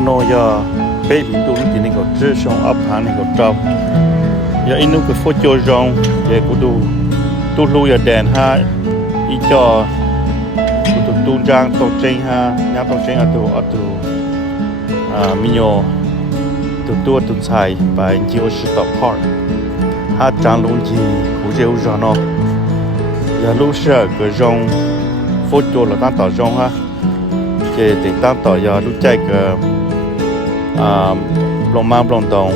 no ya baby tu ni ni ko zhe shong up han ni ko trao ya inu ko fo jo jong ye ko tu lu ya dan ha I cho ko tu jang to chen ha nya to chen atu mi nyo tu tu sai ba ji o shi to park ha chang lu ji ku je u jo no ya lu sha ko jong fo jo la ta to jong ha ke te ta to ya lu chai ke lồng mang lồng đồng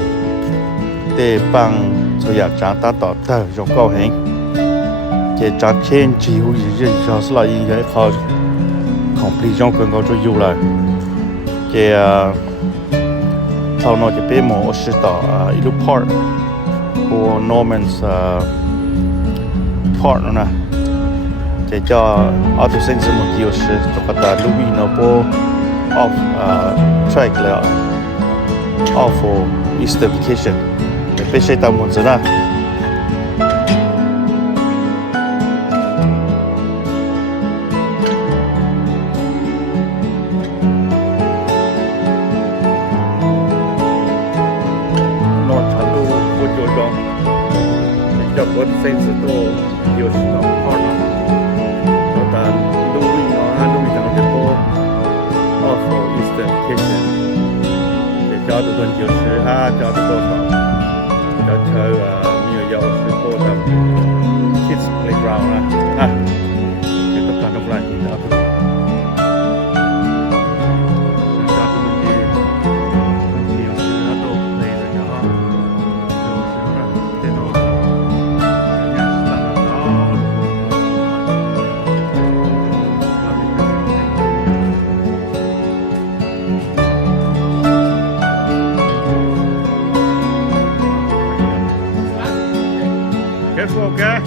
để bằng cho nhà trang ta tỏ tờ trong câu hình để trang trên chỉ huy gì cho sự là ý nghĩa khó complete trong cần có cho dù là để sau nó chỉ biết một sự tỏ ilu part của Norman's part nữa nè để cho auto sense một điều sự cho các ta lưu ý nó bộ off track là all for Easter vacation. Pe sai ta mon zana. Nó chalu ko jo dong. Cho bot sai su to yo su to par na. Cho ta lu wi no ha lu wi ta de po all for Easter vacation. cho tụi mình nhiều sự ha cho tụi tôi cho chơi nhiều dầu sự cô tập kids playground ha để tập toàn độc lại thì đó thôi cho tụi mình nhiều sự ha tổ này là nhỏ nhiều sự là để nó nhà ta là đó Careful, okay?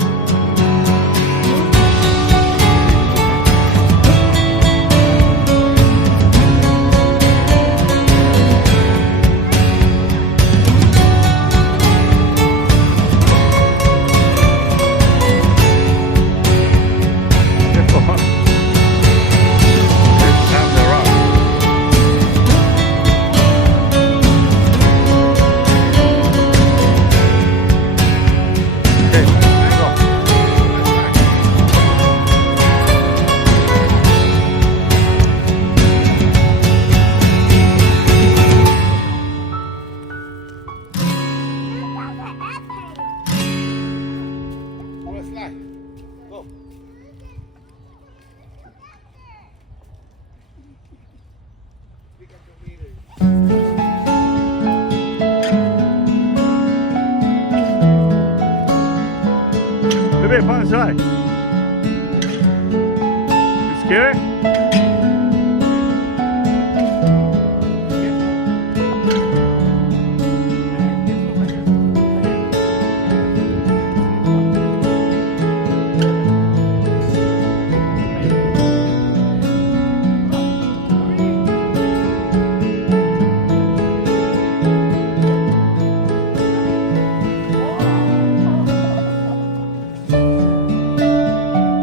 Baby, come inside. You scared?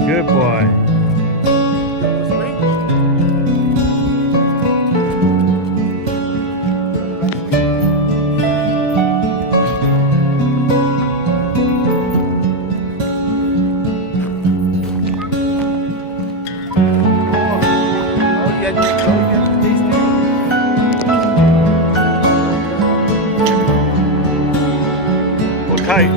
Good boy. Hold tight.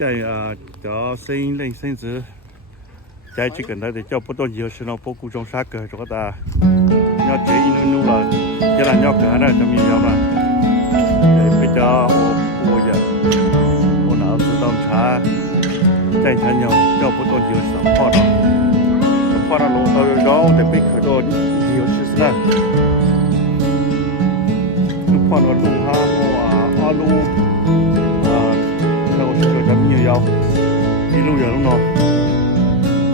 在叫声音类甚至在这个那的叫不到有时候不顾中啥个这个的要这一路了这样要干了怎么样了比较我也我脑子当茶在餐要叫不到有什么的怕了路到绕的被可到有事是啦路怕了路哈我啊路就怎么样一路有路喏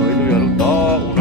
一路有路到我呢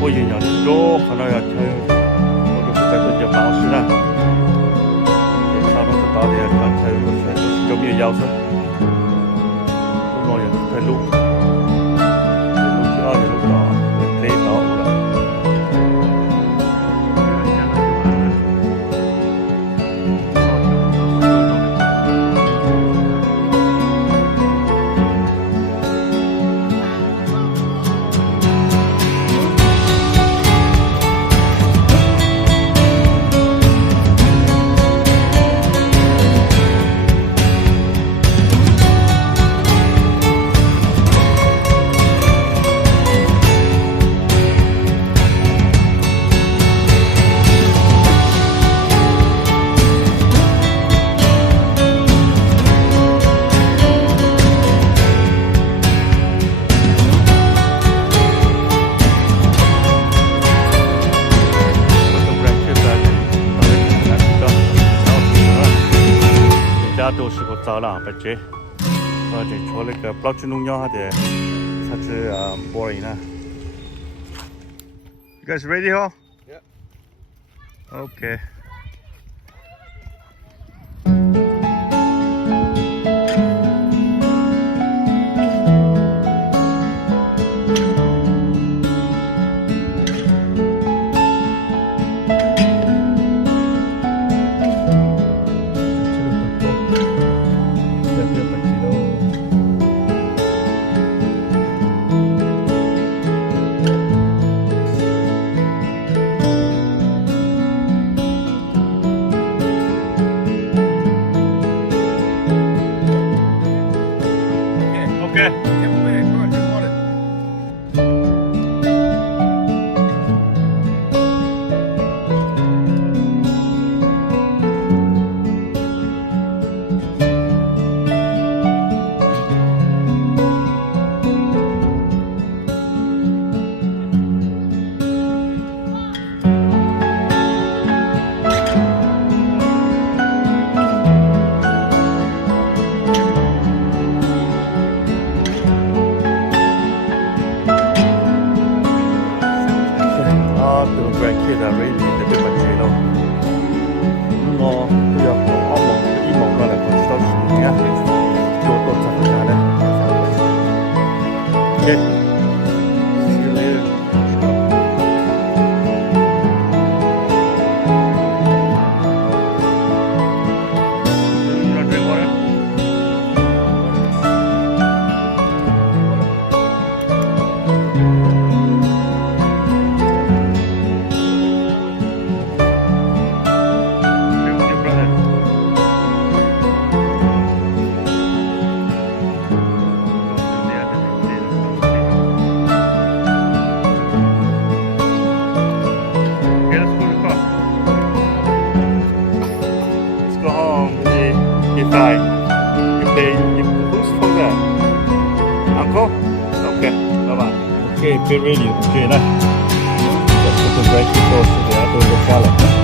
我也要做，可能要去，我就是在这就办事了。差不多到点，看才有些就是就没有钥匙，路也是在路，路去二路到，可以到了。都是个早上，不接，或者坐那个包子农药的，它是boring 呢。You guys ready, huh? Yeah. Okay. Thai. Who's from there? Uncle? Okay, bye-bye. Okay, be ready. Okay, nah. Let's photograph photos together with the color.